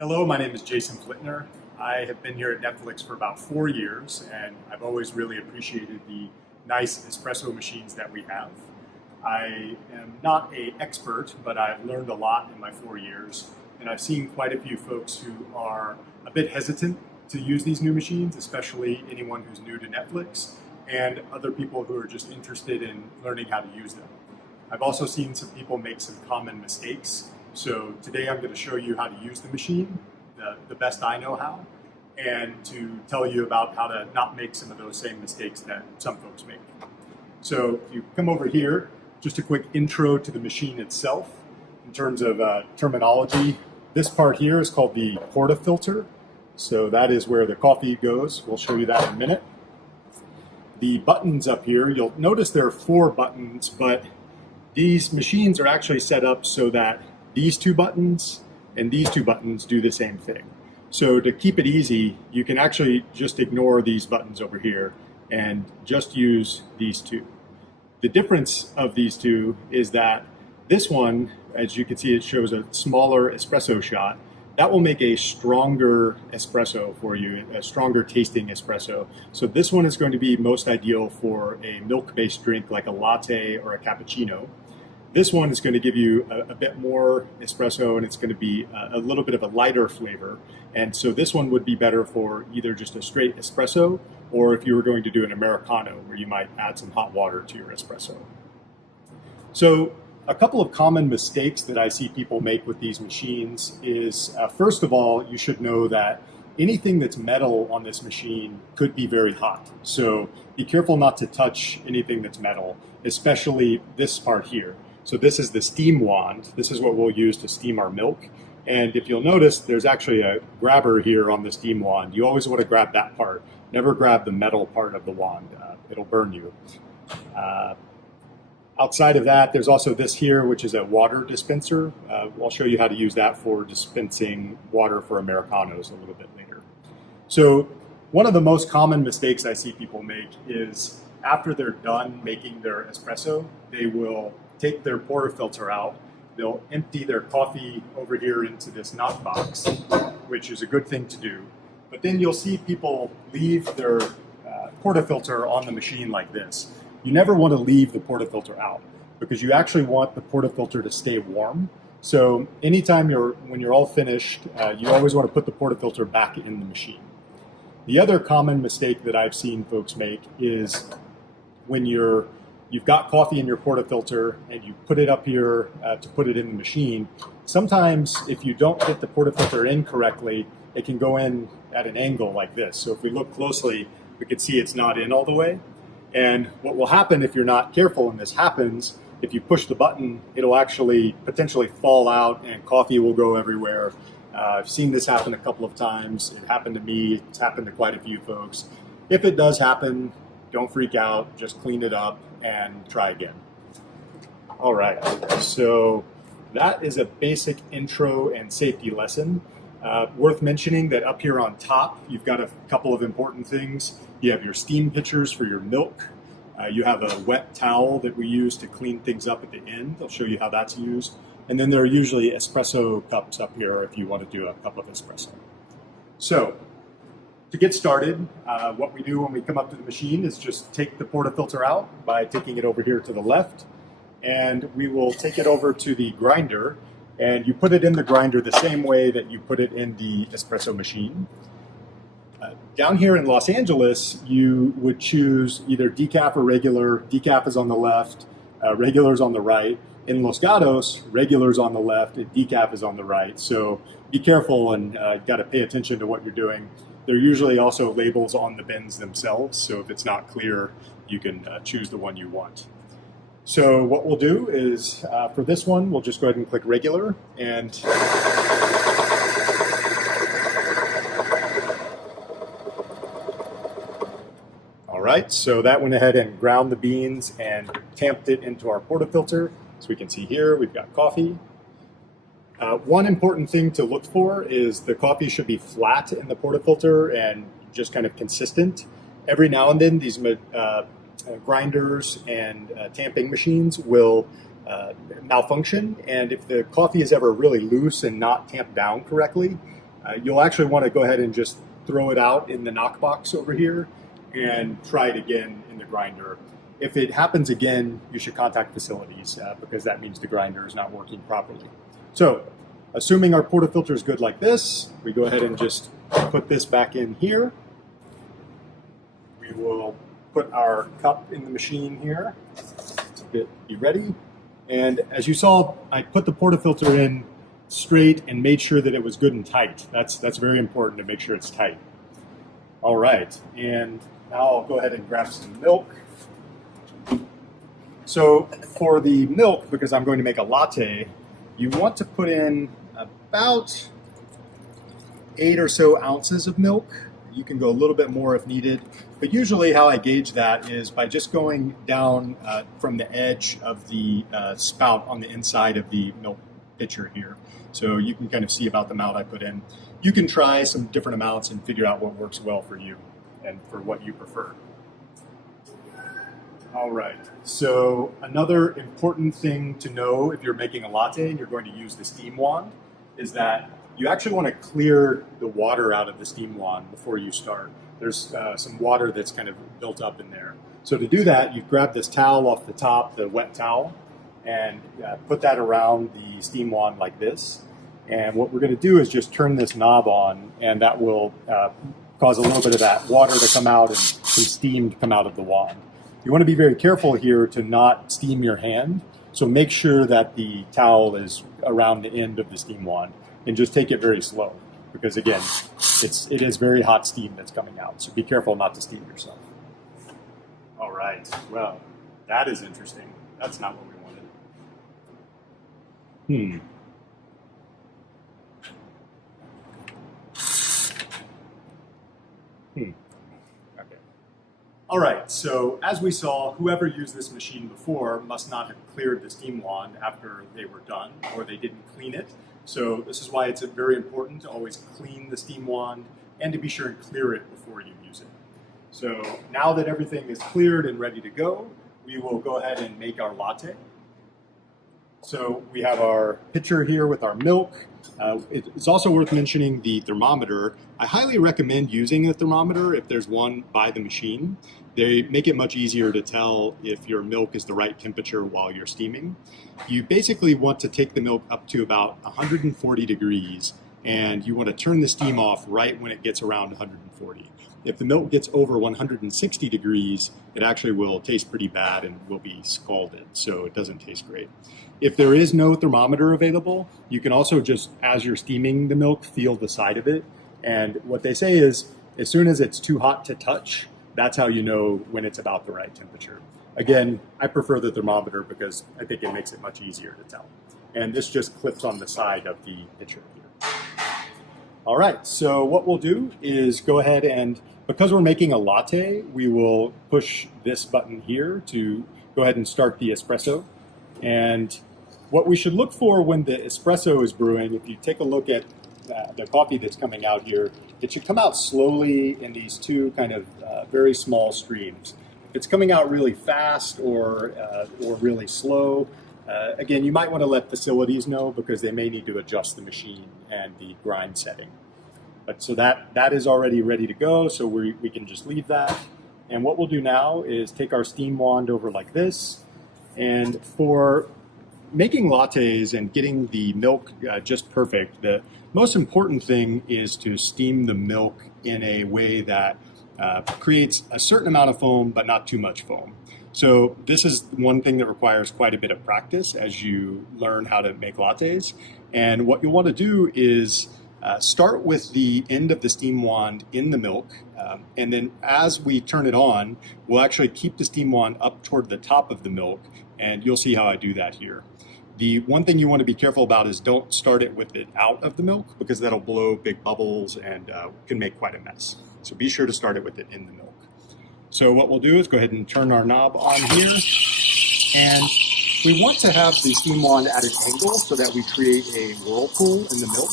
Hello, my name is Jason Flittner. I have been here at Netflix for about 4 years, and I've always really appreciated the nice espresso machines that we have. I am not an expert, but I've learned a lot in my 4 years, and I've seen quite a few folks who are a bit hesitant to use these new machines, especially anyone who's new to Netflix, and other people who are just interested in learning how to use them. I've also seen some people make some common mistakes. So today I'm going to show you how to use the machine the best I know how, and to tell you about how to not make some of those same mistakes that some folks make. So if you come over here, just a quick intro to the machine itself in terms of terminology. This part here is called the portafilter. So that is where the coffee goes. We'll show you that in a minute. The buttons up here, you'll notice there are 4 buttons, but these machines are actually set up so that these 2 buttons and these 2 buttons do the same thing. So to keep it easy, you can actually just ignore these buttons over here and just use these 2. The difference of these 2 is that this one, as you can see, it shows a smaller espresso shot. That will make a stronger espresso for you, a stronger tasting espresso. So this one is going to be most ideal for a milk-based drink like a latte or a cappuccino. This one is going to give you a bit more espresso, and it's going to be a little bit of a lighter flavor. And so this one would be better for either just a straight espresso, or if you were going to do an Americano, where you might add some hot water to your espresso. So a couple of common mistakes that I see people make with these machines is, first of all, you should know that anything that's metal on this machine could be very hot. So be careful not to touch anything that's metal, especially this part here. So this is the steam wand. This is what we'll use to steam our milk. And if you'll notice, there's actually a grabber here on the steam wand. You always want to grab that part. Never grab the metal part of the wand. It'll burn you. Outside of that, there's also this here, which is a water dispenser. I'll show you how to use that for dispensing water for Americanos a little bit later. So one of the most common mistakes I see people make is after they're done making their espresso, they will take their portafilter out. They'll empty their coffee over here into this knock box, which is a good thing to do. But then you'll see people leave their portafilter on the machine like this. You never want to leave the portafilter out because you actually want the portafilter to stay warm. So anytime when you're all finished, you always want to put the portafilter back in the machine. The other common mistake that I've seen folks make is when you've got coffee in your portafilter and you put it up here to put it in the machine. Sometimes if you don't get the portafilter in correctly, it can go in at an angle like this. So if we look closely, we can see it's not in all the way. And what will happen if you're not careful, and this happens, if you push the button, it'll actually potentially fall out and coffee will go everywhere. I've seen this happen a couple of times. It happened to me. It's happened to quite a few folks. If it does happen, don't freak out. Just clean it up and try again. All right, so that is a basic intro and safety lesson. Worth mentioning that up here on top, you've got a couple of important things. You have your steam pitchers for your milk. You have a wet towel that we use to clean things up at the end. I'll show you how that's used. And then there are usually espresso cups up here if you want to do a cup of espresso. So to get started, what we do when we come up to the machine is just take the portafilter out by taking it over here to the left. And we will take it over to the grinder. And you put it in the grinder the same way that you put it in the espresso machine. Down here in Los Angeles, you would choose either decaf or regular. Decaf is on the left, regular is on the right. In Los Gatos, regular is on the left and decaf is on the right. So be careful and you've got to pay attention to what you're doing. There are usually also labels on the bins themselves. So if it's not clear, you can choose the one you want. So what we'll do is, for this one, we'll just go ahead and click regular and all right, so that went ahead and ground the beans and tamped it into our portafilter. So we can see here, we've got coffee. One important thing to look for is the coffee should be flat in the portafilter and just kind of consistent. Every now and then, these grinders and tamping machines will malfunction, and if the coffee is ever really loose and not tamped down correctly, You'll actually want to go ahead and just throw it out in the knock box over here and try it again in the grinder. If it happens again, you should contact facilities because that means the grinder is not working properly. So, assuming our portafilter is good like this, we go ahead and just put this back in here. We will put our cup in the machine here to be ready. And as you saw, I put the portafilter in straight and made sure that it was good and tight. That's very important to make sure it's tight. All right, and now I'll go ahead and grab some milk. So for the milk, because I'm going to make a latte, you want to put in about 8 or so ounces of milk. You can go a little bit more if needed, but usually how I gauge that is by just going down from the edge of the spout on the inside of the milk pitcher here. So you can kind of see about the amount I put in. You can try some different amounts and figure out what works well for you and for what you prefer. All right, so another important thing to know if you're making a latte and you're going to use the steam wand is that you actually want to clear the water out of the steam wand before you start. There's some water that's kind of built up in there. So to do that, you grab this towel off the top, the wet towel, and put that around the steam wand like this. And what we're going to do is just turn this knob on, and that will cause a little bit of that water to come out and some steam to come out of the wand. You want to be very careful here to not steam your hand. So make sure that the towel is around the end of the steam wand and just take it very slow because again, it is very hot steam that's coming out. So be careful not to steam yourself. All right, well, that is interesting. That's not what we wanted. Okay. All right, so as we saw, whoever used this machine before must not have cleared the steam wand after they were done, or they didn't clean it. So this is why it's very important to always clean the steam wand and to be sure and clear it before you use it. So now that everything is cleared and ready to go, we will go ahead and make our latte. So we have our pitcher here with our milk. It's also worth mentioning the thermometer. I highly recommend using a thermometer if there's one by the machine. They make it much easier to tell if your milk is the right temperature while you're steaming. You basically want to take the milk up to about 140 degrees and you want to turn the steam off right when it gets around 140. If the milk gets over 160 degrees, it actually will taste pretty bad and will be scalded, so it doesn't taste great. If there is no thermometer available, you can also just, as you're steaming the milk, feel the side of it. And what they say is, as soon as it's too hot to touch, that's how you know when it's about the right temperature. Again, I prefer the thermometer because I think it makes it much easier to tell. And this just clips on the side of the pitcher here. All right, so what we'll do is go ahead and, because we're making a latte, we will push this button here to go ahead and start the espresso. And what we should look for when the espresso is brewing, if you take a look at the coffee that's coming out here, it should come out slowly in these two kind of very small streams. If it's coming out really fast or really slow, again, you might want to let facilities know because they may need to adjust the machine and the grind setting. But so that is already ready to go, so we can just leave that. And what we'll do now is take our steam wand over like this. And for making lattes and getting the milk just perfect, the most important thing is to steam the milk in a way that creates a certain amount of foam, but not too much foam. So this is one thing that requires quite a bit of practice as you learn how to make lattes. And what you'll want to do is start with the end of the steam wand in the milk. And then as we turn it on, we'll actually keep the steam wand up toward the top of the milk. And you'll see how I do that here. The one thing you want to be careful about is don't start it with it out of the milk because that'll blow big bubbles and can make quite a mess. So be sure to start it with it in the milk. So what we'll do is go ahead and turn our knob on here. And we want to have the steam wand at an angle so that we create a whirlpool in the milk.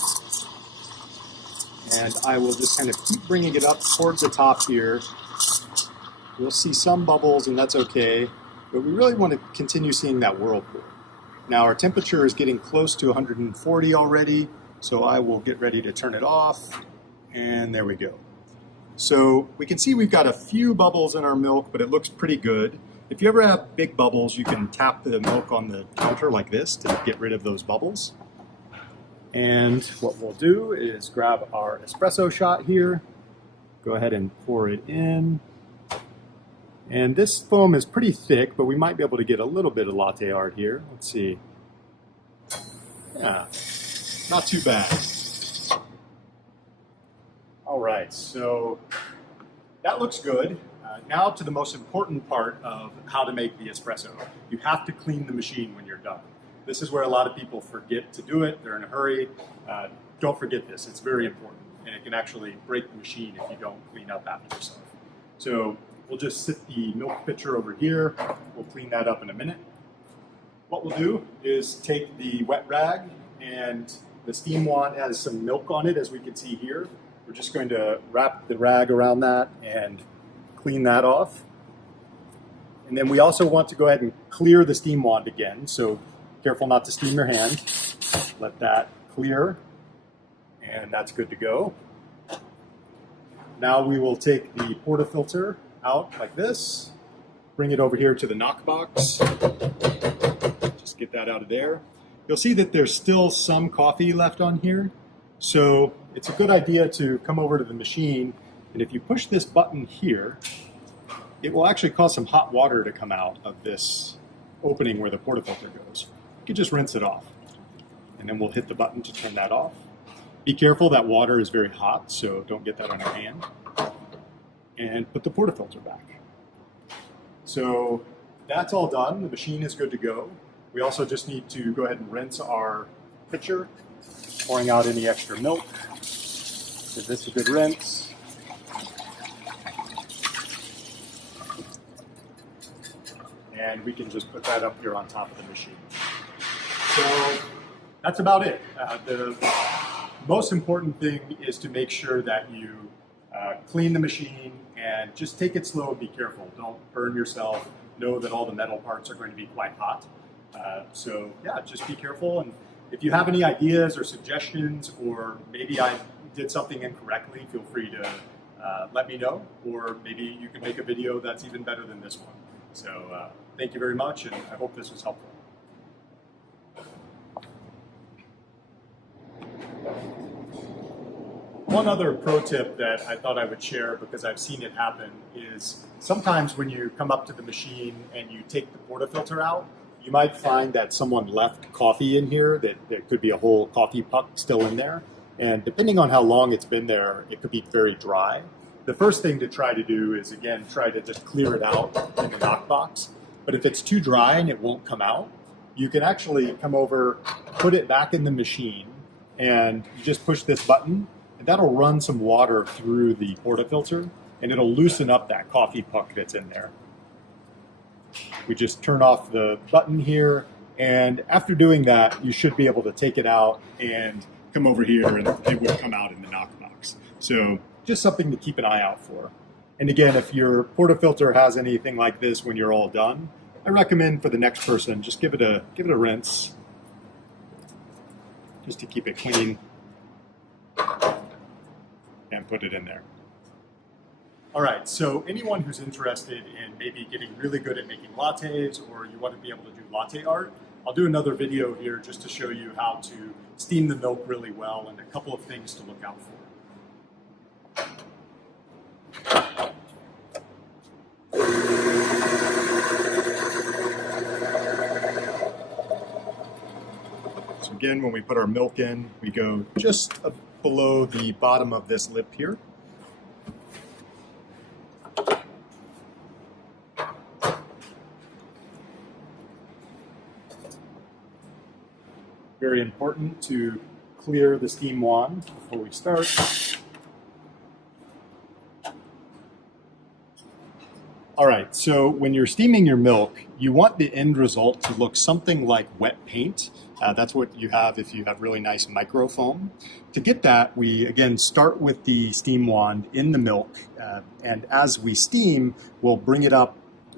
And I will just kind of keep bringing it up towards the top here. You'll see some bubbles and that's okay, but we really want to continue seeing that whirlpool. Now our temperature is getting close to 140 already, So I will get ready to turn it off, and there we go. So we can see we've got a few bubbles in our milk, but it looks pretty good. If you ever have big bubbles, you can tap the milk on the counter like this to get rid of those bubbles. And what we'll do is grab our espresso shot here, go ahead and pour it in. And this foam is pretty thick, but we might be able to get a little bit of latte art here. Let's see. Yeah, not too bad. All right, so that looks good. Now to the most important part of how to make the espresso. You have to clean the machine when you're done. This is where a lot of people forget to do it. They're in a hurry. Don't forget this. It's very important, and it can actually break the machine if you don't clean up after yourself. So we'll just sit the milk pitcher over here. We'll clean that up in a minute. What we'll do is take the wet rag, and the steam wand has some milk on it, as we can see here. We're just going to wrap the rag around that and clean that off. And then we also want to go ahead and clear the steam wand again. So careful not to steam your hand. Let that clear, and that's good to go. Now we will take the portafilter out like this, bring it over here to the knock box. Just get that out of there. You'll see that there's still some coffee left on here. So it's a good idea to come over to the machine, and if you push this button here, it will actually cause some hot water to come out of this opening where the portafilter goes. You can just rinse it off, and then we'll hit the button to turn that off. Be careful, that water is very hot, so don't get that on your hand. And put the portafilter back. So that's all done. The machine is good to go. We also just need to go ahead and rinse our pitcher, pouring out any extra milk. Give this a good rinse. And we can just put that up here on top of the machine. So that's about it. The most important thing is to make sure that you clean the machine and just take it slow and be careful. Don't burn yourself. Know that all the metal parts are going to be quite hot. So yeah, just be careful. And if you have any ideas or suggestions, or maybe I did something incorrectly, feel free to let me know, or maybe you can make a video that's even better than this one. So thank you very much, and I hope this was helpful. One other pro tip that I thought I would share, because I've seen it happen, is sometimes when you come up to the machine and you take the portafilter out, you might find that someone left coffee in here, that there could be a whole coffee puck still in there. And depending on how long it's been there, it could be very dry. The first thing to try to do is, again, try to just clear it out in the knock box. But if it's too dry and it won't come out, you can actually come over, put it back in the machine, and you just push this button, and that'll run some water through the portafilter, and it'll loosen up that coffee puck that's in there. We just turn off the button here, and after doing that, you should be able to take it out and come over here, and it would come out in the knock box. So just something to keep an eye out for. And again, if your portafilter has anything like this when you're all done, I recommend for the next person, just give it a rinse, just to keep it clean, and put it in there. All right, so anyone who's interested in maybe getting really good at making lattes, or you want to be able to do latte art, I'll do another video here just to show you how to steam the milk really well and a couple of things to look out for. So again, when we put our milk in, we go just below the bottom of this lip here. Very important to clear the steam wand before we start. All right, so when you're steaming your milk, you want the end result to look something like wet paint. That's what you have if you have really nice microfoam. To get that, we again start with the steam wand in the milk, and as we steam, we'll bring it up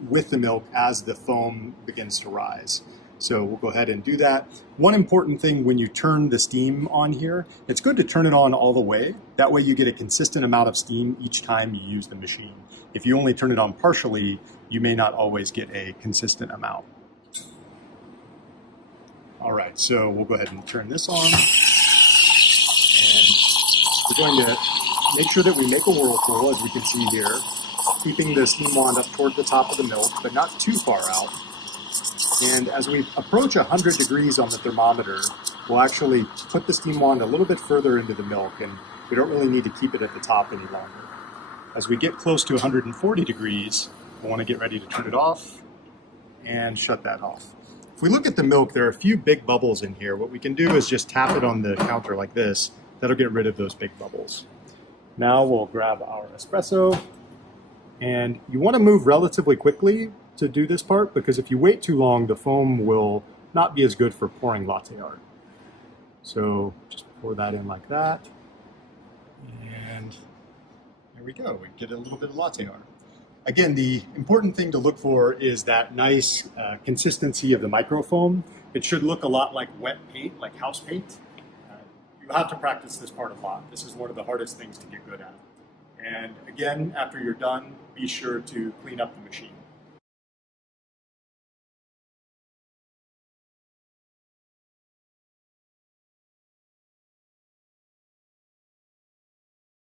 with the milk as the foam begins to rise. So we'll go ahead and do that. One important thing when you turn the steam on here, it's good to turn it on all the way. That way you get a consistent amount of steam each time you use the machine. If you only turn it on partially, you may not always get a consistent amount. All right, so we'll go ahead and turn this on. And we're going to make sure that we make a whirlpool, as we can see here, keeping the steam wand up toward the top of the milk, but not too far out. And as we approach 100 degrees on the thermometer, we'll actually put the steam wand a little bit further into the milk, and we don't really need to keep it at the top any longer. As we get close to 140 degrees, we'll want to get ready to turn it off and shut that off. If we look at the milk, there are a few big bubbles in here. What we can do is just tap it on the counter like this. That'll get rid of those big bubbles. Now we'll grab our espresso, and you want to move relatively quickly to do this part, because if you wait too long, the foam will not be as good for pouring latte art. So just pour that in like that, and there we go. We get a little bit of latte art. Again, the important thing to look for is that nice consistency of the microfoam. It should look a lot like wet paint, like house paint. You have to practice this part a lot. This is one of the hardest things to get good at. And again, after you're done, be sure to clean up the machine.